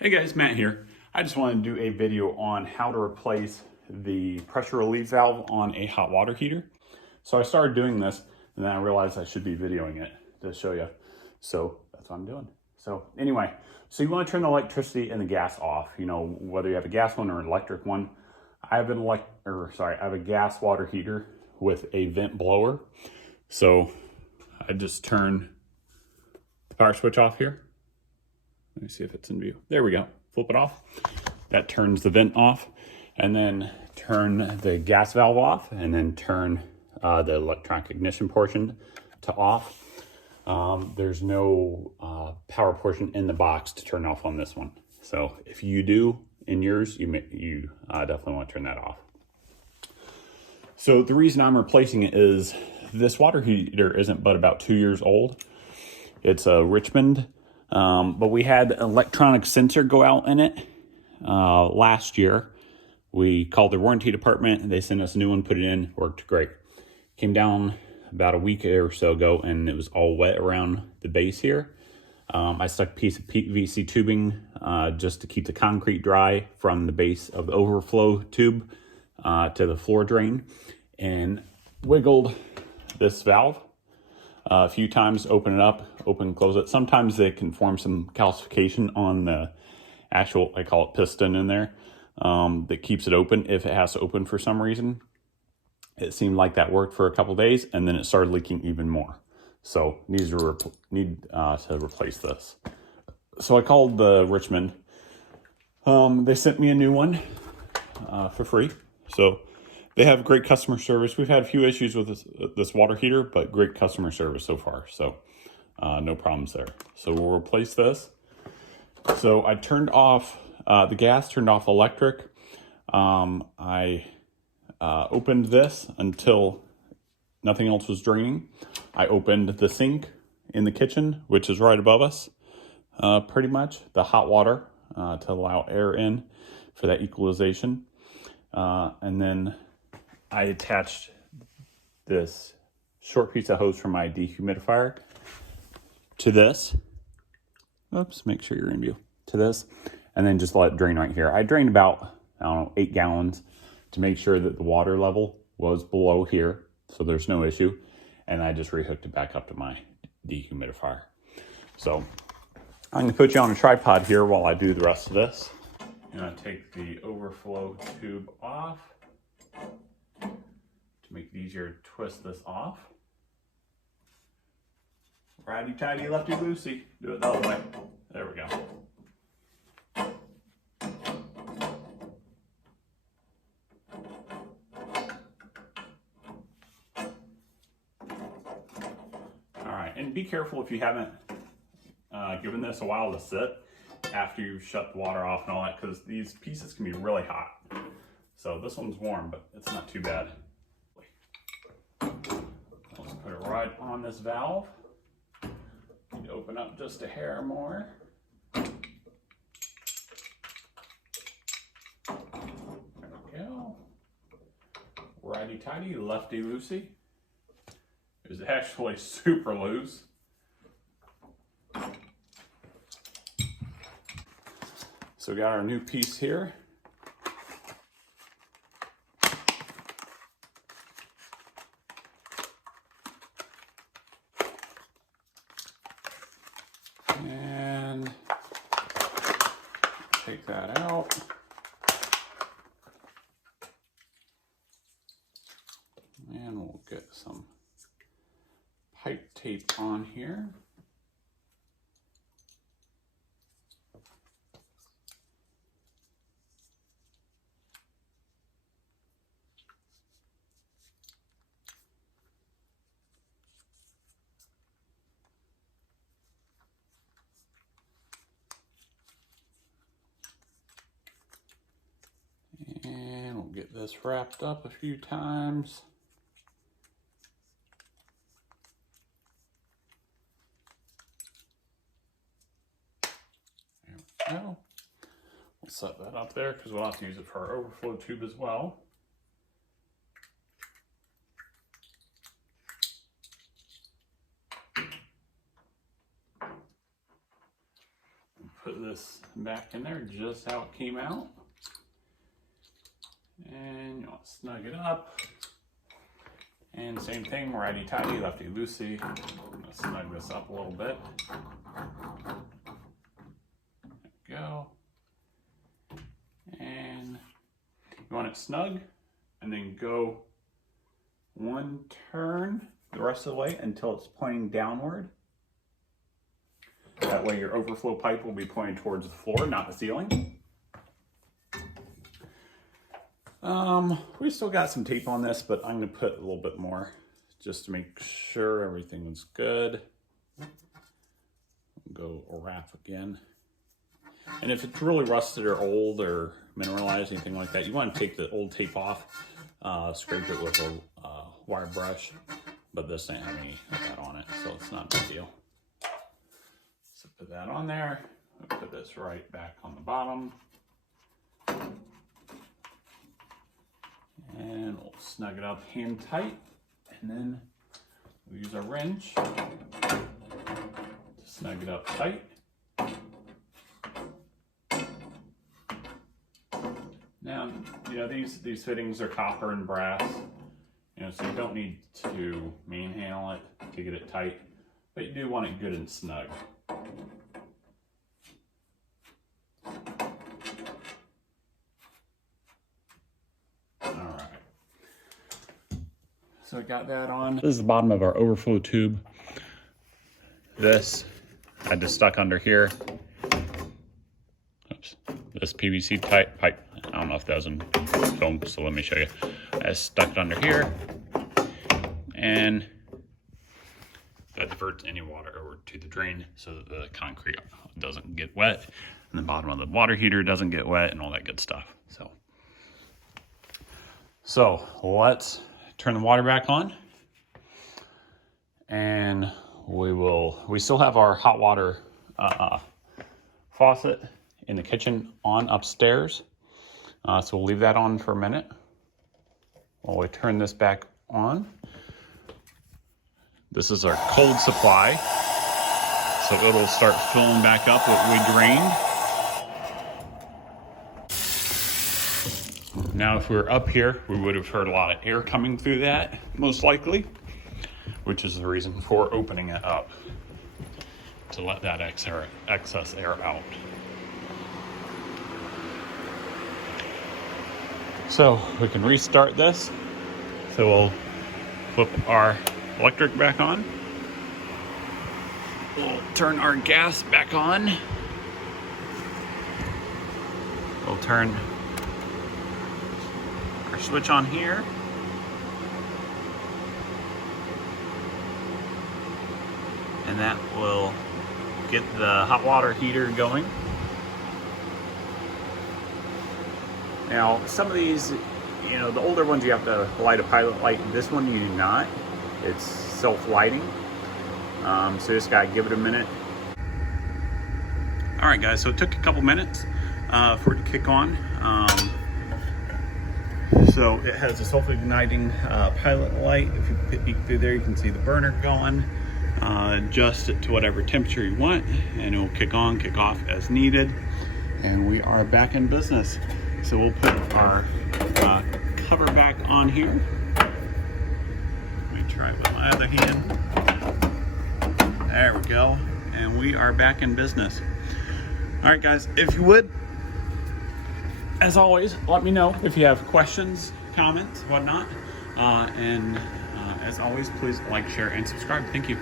Hey guys, Matt here. I just wanted to do a video on how to replace the pressure relief valve on a hot water heater. So I started doing this and then I realized I should be videoing it to show you. So that's what I'm doing. So anyway, so you want to turn the electricity and the gas off, you know, whether you have a gas one or an electric one. I have I have a gas water heater with a vent blower. So I just turn the power switch off here. Let me see if it's in view. There we go. Flip it off. That turns the vent off. And then turn the gas valve off. And then turn the electronic ignition portion to off. There's no power portion in the box to turn off on this one. So if you do in yours, you definitely want to turn that off. So the reason I'm replacing it is this water heater isn't but about 2 years old. It's a Richmond. But we had an electronic sensor go out in it last year. We called the warranty department and they sent us a new one, put it in, worked great. Came down about a week or so ago and it was all wet around the base here. I stuck a piece of PVC tubing just to keep the concrete dry from the base of the overflow tube to the floor drain, and wiggled this valve a few times, open it up, open, close it. Sometimes they can form some calcification on the actual, I call it piston in there, that keeps it open if it has to open for some reason. It seemed like that worked for a couple days and then it started leaking even more. So need to replace this. So I called the Richmond. They sent me a new one for free. So they have great customer service. We've had a few issues with this water heater, but great customer service so far. So no problems there. So we'll replace this. So I turned off the gas, turned off electric. I opened this until nothing else was draining. I opened the sink in the kitchen, which is right above us, pretty much. The hot water to allow air in for that equalization. And then I attached this short piece of hose from my dehumidifier to this. Oops, make sure you're in view. To this, and then just let it drain right here. I drained about, 8 gallons to make sure that the water level was below here, so there's no issue. And I just rehooked it back up to my dehumidifier. So I'm gonna put you on a tripod here while I do the rest of this. I'm gonna take the overflow tube off. To make it easier to twist this off. Righty tighty, lefty loosey. Do it the other way. There we go. All right, and be careful if you haven't given this a while to sit after you shut the water off and all that, because these pieces can be really hot. So this one's warm, but it's not too bad. Let's put it right on this valve. Need to open up just a hair more. There we go. Righty tighty, lefty loosey. It's actually super loose. So we got our new piece here. And take that out. And we'll get some pipe tape on here. And we'll get this wrapped up a few times. There we go. We'll set that up there because we'll have to use it for our overflow tube as well. this back in there just how it came out. And you want to snug it up. And same thing, righty-tighty, lefty-loosey. I'm going to snug this up a little bit. There we go. And you want it snug, and then go one turn the rest of the way until it's pointing downward. That way your overflow pipe will be pointing towards the floor, not the ceiling. We still got some tape on this, but I'm going to put a little bit more just to make sure everything is good. Go wrap again. And if it's really rusted or old or mineralized, anything like that, you want to take the old tape off, scrape it with a wire brush, but this didn't have any of that on it, so it's not a big deal. So put that on there, I'll put this right back on the bottom. And we'll snug it up hand tight, and then we'll use a wrench to snug it up tight. Now, you know, these fittings are copper and brass, you know, so you don't need to manhandle it to get it tight, but you do want it good and snug. So I got that on. This is the bottom of our overflow tube. This I just stuck under here. Oops. This PVC pipe. I don't know if that was in film, so let me show you. I stuck it under here, and that diverts any water over to the drain so that the concrete doesn't get wet, and the bottom of the water heater doesn't get wet, and all that good stuff. So let's turn the water back on, and we still have our hot water faucet in the kitchen on upstairs. So we'll leave that on for a minute while we turn this back on. This is our cold supply, so it'll start filling back up what we drained. Now, if we were up here, we would have heard a lot of air coming through that, most likely, which is the reason for opening it up, to let that excess air out. So we can restart this. So we'll flip our electric back on. We'll turn our gas back on. We'll turn our switch on here. And that will get the hot water heater going. Now, some of these, you know, the older ones you have to light a pilot light. This one you do not. It's self-lighting. So you just gotta give it a minute. All right, guys, so it took a couple minutes for it to kick on. So it has a self-igniting pilot light. If you peek through there, you can see the burner going. Adjust it to whatever temperature you want, and it will kick on, kick off as needed. And we are back in business. So we'll put our cover back on here. Let me try it with my other hand. There we go. And we are back in business. All right, guys, if you would, as always, let me know if you have questions, comments, whatnot. And as always, please like, share, and subscribe. Thank you.